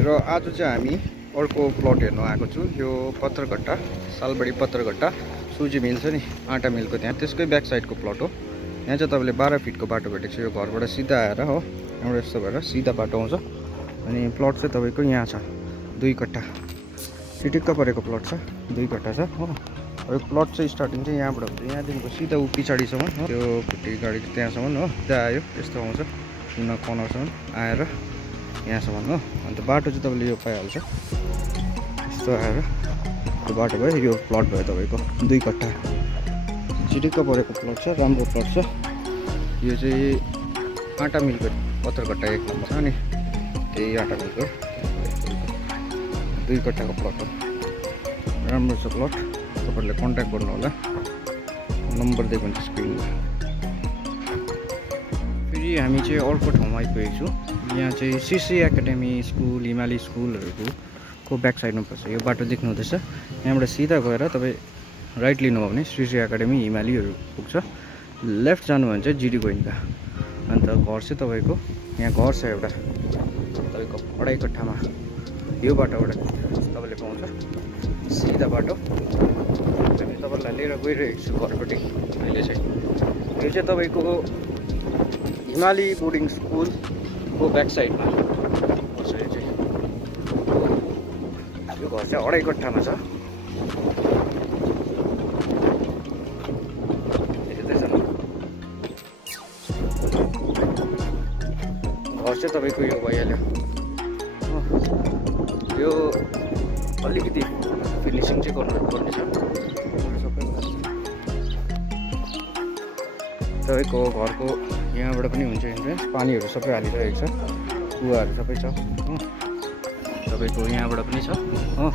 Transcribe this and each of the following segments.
र आज चाहिँ हामी अर्को प्लट हेर्न आएको छु। यो पत्थरघट्टा सालबाडी पत्थरघट्टा सुजी मिल छ नि आटा मिलको त्यहाँ त्यसकै ब्याक साइडको प्लट हो। यहाँ चाहिँ तपाईँले 12 फिटको बाटो भेटेको छ। यो घरबाट सिधा आएर हो एउटा यस्तो भएर सिधा बाटो आउँछ। अनि प्लट चाहिँ तपाईँको यहाँ छ 2 कट्ठा चिटिक्क परेको प्लट छ 2 कट्ठा छ हो। यो प्लट चाहिँ स्टार्टिङ चाहिँ यहाँबाट हुन्छ। यहाँदेखिको सिधा ऊ पछाडिसम्म हो त्यो खुट्टी गाडी त्यहाँसम्म हो त्यहाँ आयो यस्तो आउँछ कुना कर्नरसम्म आएर यहाँसम्म हो। अन्त बाटो चाहिँ तपाईँले यो पाइहाल्छ यस्तो आएर त्यो बाटो भयो। यो प्लट भयो तपाईँको 2 कट्ठा चिटिक्क परेको प्लट छ राम्रो प्लट छ। यो चाहिँ आटा मिलको पत्थरघट्टा 1 नम्बर छ नि त्यही आटा मिलको 2 कट्ठाको प्लट हो। राम्रो छ प्लट तपाईँहरूले कन्ट्याक्ट गर्नु होला नम्बर दिएको हुन्छ स्क्रिनमा। फेरि हामी चाहिँ अर्को ठाउँमा आइपुगेको छु। यहाँ चाहिँ सिसी एकाडेमी स्कुल हिमाली स्कुलहरूको ब्याक साइडमा पर्छ। यो बाटो देख्नु हुँदैछ यहाँबाट सिधा गएर तपाईँ राइट लिनुभयो भने सिसी एकाडेमी हिमालीहरू पुग्छ। लेफ्ट जानु भने चाहिँ जिडी गोइन्का। अन्त घर चाहिँ तपाईँको यहाँ घर छ एउटा तपाईँको 2.5 कट्ठामा। यो बाटोबाट तपाईँले पाउँछ सिधा बाटो। हामी तपाईँलाई लिएर गइरहेको छु घरपट्टि अहिले चाहिँ। यो चाहिँ तपाईँको हिमाली बोर्डिङ स्कुलको ब्याक साइडमा पर्छ। यो चाहिँ यो घर चाहिँ 2.5 कट्ठामा छ। घर चाहिँ तपाईँको यो भइहाल्यो। यो अलिकति फिनिसिङ चाहिँ गर्नुपर्ने छ सबै तपाईँको घरको यहाँबाट पनि हुन्छ इन्ट्रेन्स पानीहरू सबै हालिरहेको छ कुवाहरू सबै छ हो। तपाईँको यहाँबाट पनि छ हो।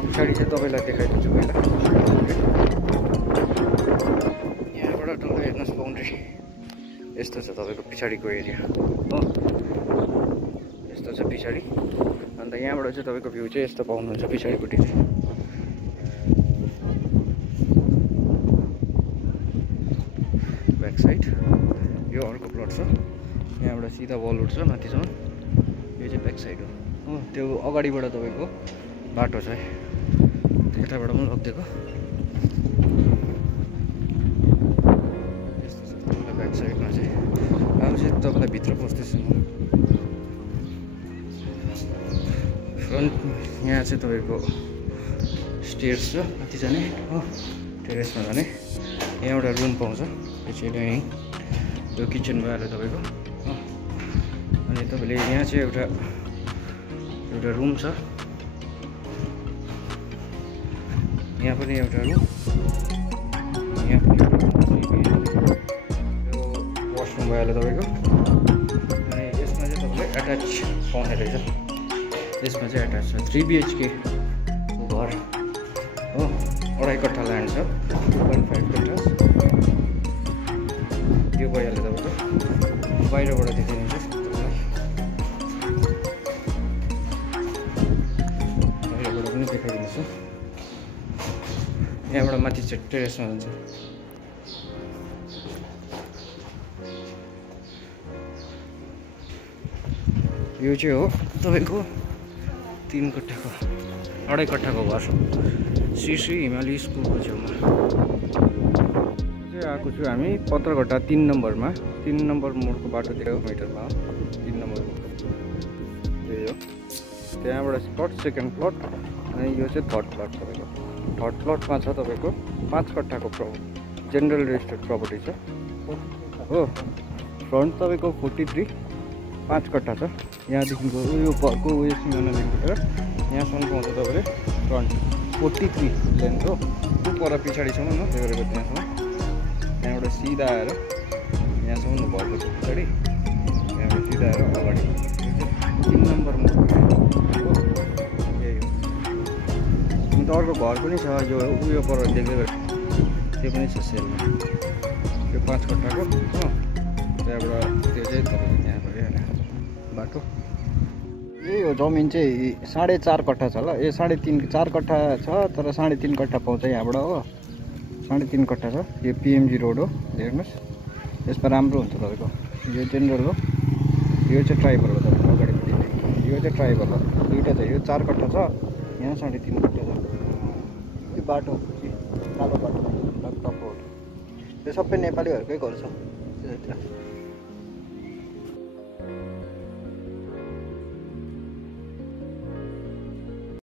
पछाडि चाहिँ तपाईँलाई देखाइदिन्छु पहिला। यहाँबाट तपाईँ हेर्नुहोस् बाउन्ड्री यस्तो छ तपाईँको पछाडिको एरिया हो यस्तो छ पछाडि। अन्त यहाँबाट चाहिँ तपाईँको भ्यू चाहिँ यस्तो पाउनुहुन्छ पछाडिपट्टि चाहिँ। ब्याक साइड यो अर्को प्लट छ यहाँबाट सिधा वल उठ्छ माथिसम्म। यो चाहिँ ब्याक साइड हो त्यो अगाडिबाट तपाईँको बाटो छ यताबाट पनि लगिदिएको यस्तो छ तपाईँलाई ब्याक साइडमा चाहिँ। अब चाहिँ तपाईँलाई भित्र पस्दैछु म। फ्रन्ट यहाँ चाहिँ तपाईँको स्टेयर्स छ माथि जाने हो टेरेसमा जाने। यहाँ एउटा रुम पाउँछ यो चाहिँ यहीँ त्यो किचन भएर तपाईँको हो। अनि तपाईँले यहाँ चाहिँ एउटा रुम छ यहाँ पनि एउटा रुम यहाँ पनि यो वासरुम भइहाल्यो तपाईँको। अनि यसमा चाहिँ तपाईँले एट्याच पाउने रहेछ। यसमा चाहिँ एट्याच छ 3 BHK घर हो। 2.5 कट्ठा ल्यान्ड छ 2.5 कट्ठा। यो भइहाल्यो तपाईँको। बाहिरबाट देखाइदिन्छु तपाईँलाई बाहिरबाट पनि देखाइदिन्छु। यहाँबाट माथि चाहिँ टेरेसमा हुन्छ। यो चाहिँ हो तपाईँको 3 कट्ठाको 2.5 कट्ठाको घर सिसी हिमाली स्कुलको छेउमा चाहिँ आएको छु हामी। पत्थरघट्टा 3 नम्बरमा 3 नम्बर मोडको बाटो 1 मिटरमा 3 नम्बर त्यही हो। त्यहाँबाट प्लट सेकेन्ड प्लट अनि यो चाहिँ थर्ड प्लट तपाईँको। थर्ड प्लटमा छ तपाईँको 5 कट्ठाको जेनरल रेजिस्टर्ड प्रपर्टी छ हो। फ्रन्ट तपाईँको 43 5 कट्ठा छ। यहाँदेखिको उयो घरको उयो सिमानादेखिको लिएर यहाँसम्म पाउँछ तपाईँले फ्रन्ट 43 लेन्थ हो। त्यो पर पछाडिसम्म न त्यो गरेको त्यहाँसम्म। यहाँबाट सिधा आएर यहाँसम्म घरको पछाडि यहाँबाट सिधा आएर अगाडि 3 नम्बर मोड हो यही हो। अन्त अर्को घर पनि छ यो उयो पर देख्दै गरेको त्यो पनि छ सेलमा यो 5 कट्ठाको हो। त्यहाँबाट त्यो चाहिँ तपाईँको त्यहाँ भइहाल्यो बाटो। यही हो जमिन चाहिँ 4.5 कट्ठा छ ल। ए 4.5 कट्ठा छ तर 3.5 कट्ठा पाउँछ यहाँबाट हो। 3.5 कट्ठा छ। यो PMG रोड हो हेर्नुहोस्। यसमा राम्रो हुन्छ तपाईँको। यो जेनरल हो यो चाहिँ ट्राइबल हो तपाईँको अगाडिपट्टि। यो चाहिँ ट्राइबल हो, दुईवटा छ, यो 4 कट्ठा छ, यहाँ 3.5 कट्ठा छ। त्यो बाटो कालो बाटो टप रोड त्यो सबै नेपालीहरूकै घर छ त्यतातिर।